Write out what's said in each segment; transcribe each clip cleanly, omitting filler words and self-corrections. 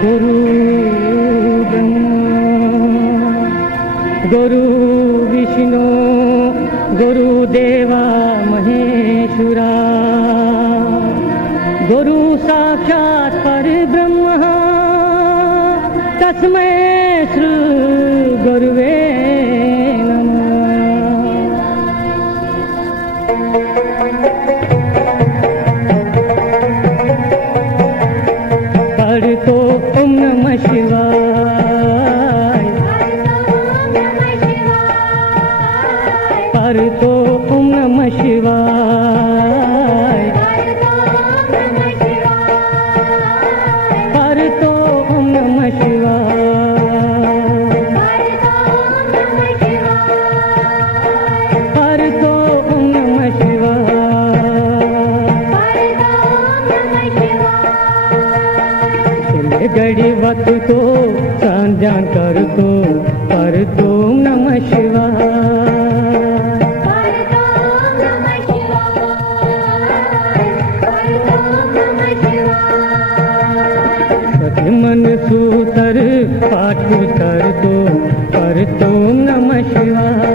गुरु ब्रह्मा गुरु विष्णु गुरुदेवा महेश्वरा गुरु साक्षात् परब्रह्म तस्मै श्री गुरुवे पढ़ तो ओम नमः शिवाय पढ़ तो ओम नमः शिवाय पढ़ तो ओम नमः शिवाय पढ़ तो ओम नमः शिवाय गड़ी वक्त तो ध्यान कर तो पर तो नमः शिवाय सत्य मन सूतर पाठ कर तो पर तो नमः शिवाय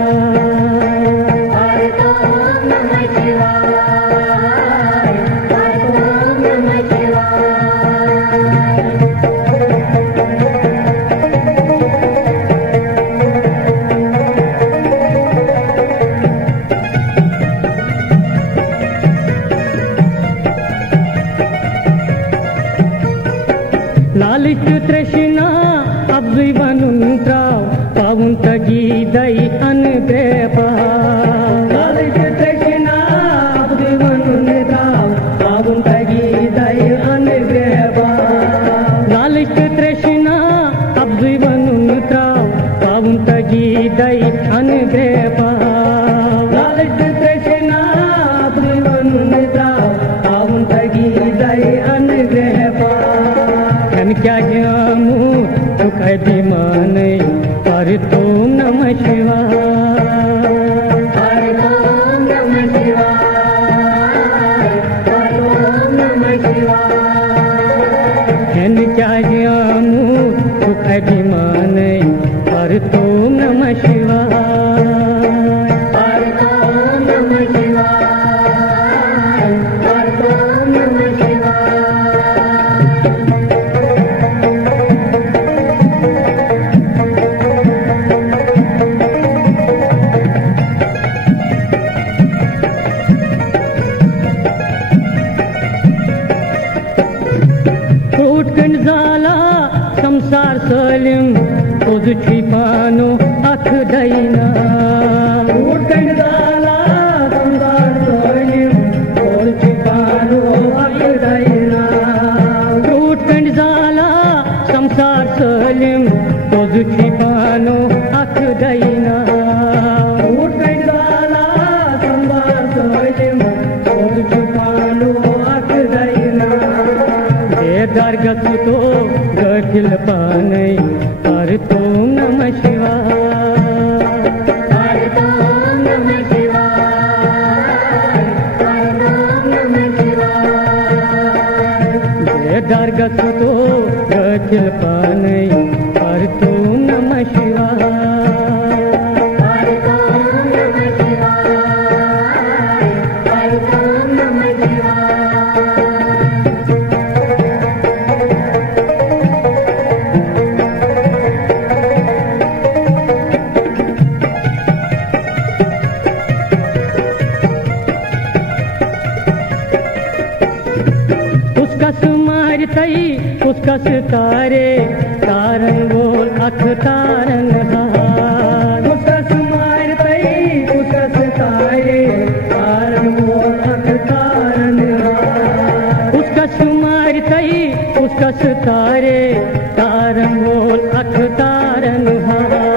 लालित तृष्णा अभिवनुत्राव पावन तगी दई अनुग्रह लालित तृष्णा अभिवनुत्राव पावन तगी दई अनुग्रह लालित तृष्णा अभिवनुत्राव पावन तगी दई अनुग्रह लालित तृष्णा अभिवनुत्राव पावन तगी दई अनुग्रह क्या जामू तो कभी माने पर तुम नमः शिवाय पर तुम नमः शिवाय पर तुम नमः शिवाय क्या जामू तो कभी माने पर तुम नमः शिवाय पर तुम नमः शिवाय पर तुम नमः शिवाय संसार सलिम खुद छिपानो अख दैना उठन जाला संसार सलिम खुद छिपानो अख दैना उठन जाला संसार सलिम खुद छिपानो अख दैना उठन जाला संसार सलिम खुद छिपानो अख दैना दरगत तो गठिल पाने पर तुम नमः शिवाय पर तुम नमः शिवाय पर तुम नमः शिवाय दरगत तो गठिल पाने पर तुम नमः शिवाय पर तुम नमः शिवाय पर तुम नमः शिवाय उसका सितारे तारन बोल अख तारन हार उसका सुमार तई उसका सितारे तारन बोल अख तारन हार उसका सुमार तई उसका सितारे तारन बोल अख तारन हार